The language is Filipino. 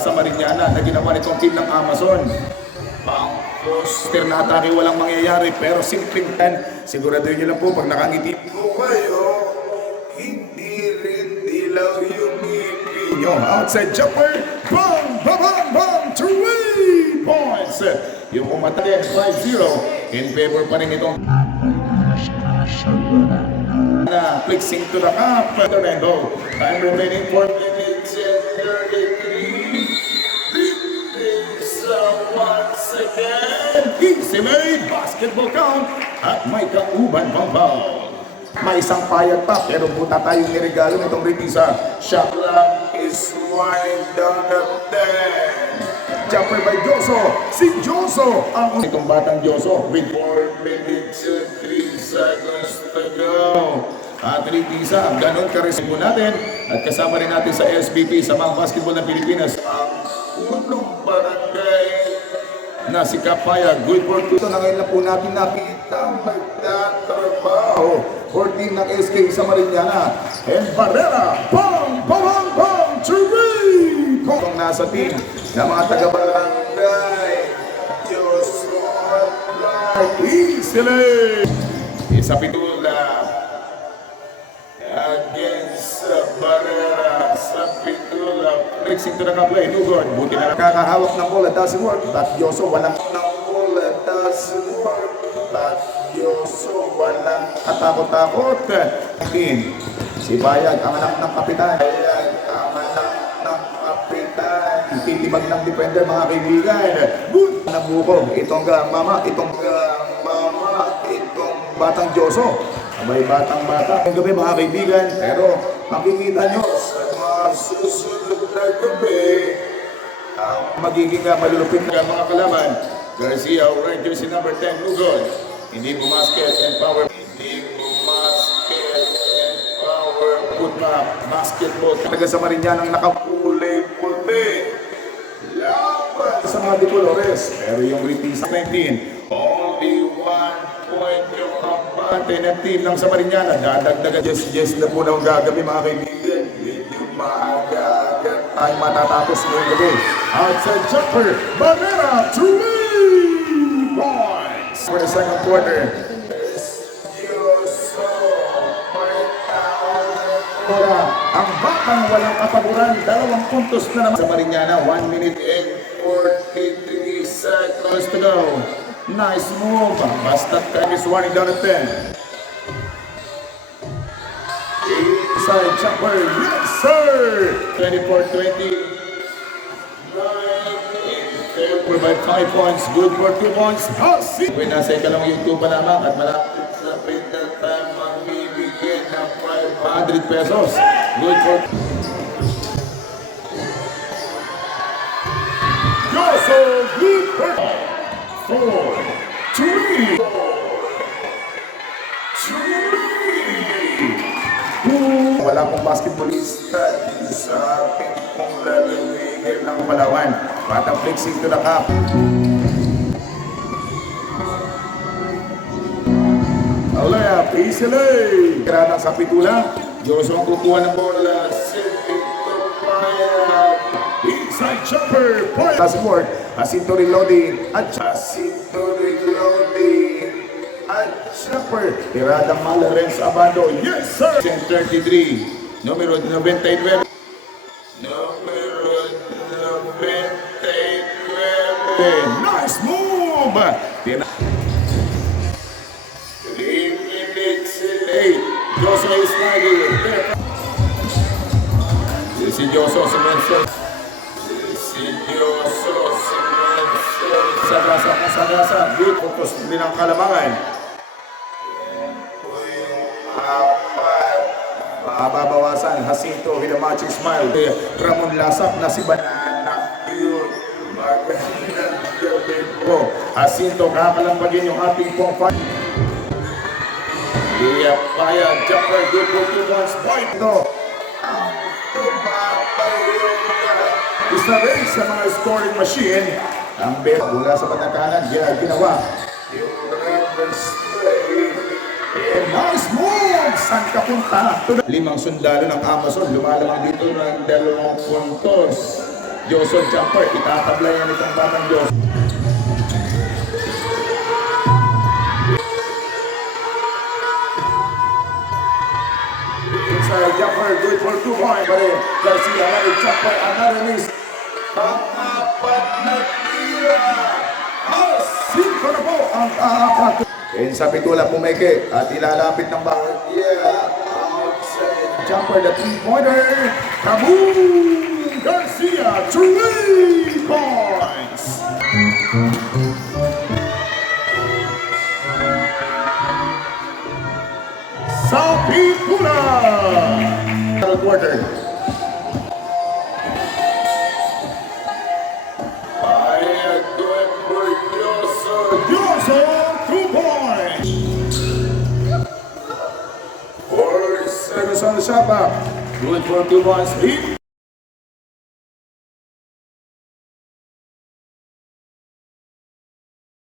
sa Mariñana na ginawa nitong team ng Amazon. Poster na atake, walang mangyayari, pero simpleng tan. Siguraduhin nyo lang po, pag nakangiti po kayo, hindi rin dilaw yung ngipin nyo. Outside jumper, bang, bang, bang, bang, 3 points. Yung umatake, 5-0, in favor pa rin itong flexing to the cup. Time remaining 4 minutes and 33. Once again, easy made basketball count at may kauban pang foul. May isang payag pa pero buta tayong niregalo nitong Ritisa. Shot clock is winding down the 10. Jumper by Joso. Si Joso ang itong batang Joso with 4 minutes and 3 seconds to go. At Ritisa, ganon ka-resibo natin at kasama rin natin sa SBP sa mga basketball ng Pilipinas ang unong barangay na si Kapaya. Good for two. Ito na ngayon na po natin nakita magtatrabaho for team ng SK sa Mariñana. And Barrera, bang, bang, bang, bang, 3 kung nasa team na mga taga-barangay. Joshua Clark, easily. Isa pitula against Barrera sa pitula. Flexing to the play, no good. Buti na nakakahawak ng bola, doesn't work. Batyoso, walang ng bola, doesn't work. Batyoso, walang katakot-takot. Si Bayag, ang anak ng kapitan. Bayag, ang anak ng kapitan. Titibag ng defender, mga kaibigan. Good! Nabukog, itong mama, itong batang Joso. Abay, batang-bata. Ang gabi, mga kaibigan. Pero, makikita nyo sa mga susunod na gabi, magiging malulupit na mga kalaban. Garcia, right jersey number 10, Lugod. Hindi bumasket and power. Hindi bumasket and power. Put na basketball. Talaga sa Mariñana ang nakakulay-puti. Laban sa mga Dicolores. Pero yung Ritisa 19, only 1 point yung kampante ng team ng sa Mariñana. Dadagdagan. Yes na po na ang gagabi, mga kaibigan. Medyo maaga-aga tayo matatapos ngayong gabi. Outside jumper, Barrera, 3 points for the second quarter. Ang batang walang kapaguran, 2 puntos na naman sa Mariñana. 1 minute and 43 seconds to go. Nice move. Basta't time is running down at 10. Inside jumper. Yes, sir! 24-20. Provide 5 points. Good for 2 points. Kung nasa ikalawang YouTube pa naman at malapit sa pintal time, magbibigyan ng 500 pesos. Good for... Joso, good for... 4, 3, 2, wala pong basketballista sa ating pong lalawigan ng Palawan. Batang flexing to the cup. Alaya, easily. Kira sa pitula. Joso ang kukuha ng bola. Inside jumper. Doesn't work. Jacinto reloading. At Jacinto reloading. At jumper. Tiradang Malarens Abando. Yes, sir! 33. Numero 99. Numero 99. Nice move! 3 minutes and 8. Joso is snagging. Si Joso, si Menson. Sagasa, good focus din ang Kalamangan. Mababawasan, Jacinto, Hilamachi, Smile. Ramon Lasap na si Banana. Magandang gabi po. Jacinto, kakalambagin yung ating pong fight. Paya, jumper, good for 2 points. Point ito. Isa rin sa mga scoring machine. Ang bet mula sa panakanan, ginawa. Yung reverse play. And nice move! Saan ka punta? 5 sundalo ng Amazon, lumalamang dito ng 2 puntos. Joson jumper. Itatabla yan itong batang Joson. Inside jumper, good for 2 points. But Garcia, another jumper, another miss. Pang-apat na tira. Cinco na po ang apat. And sa pitula pumeke at ilalapit ng bawal. Yeah, outside jumper, the 3-pointer. Kaboom! Garcia, 3 points. Sa pitula. Third quarter. Johnson, 2 points. For Sergio Sapa, good for 2 points lead.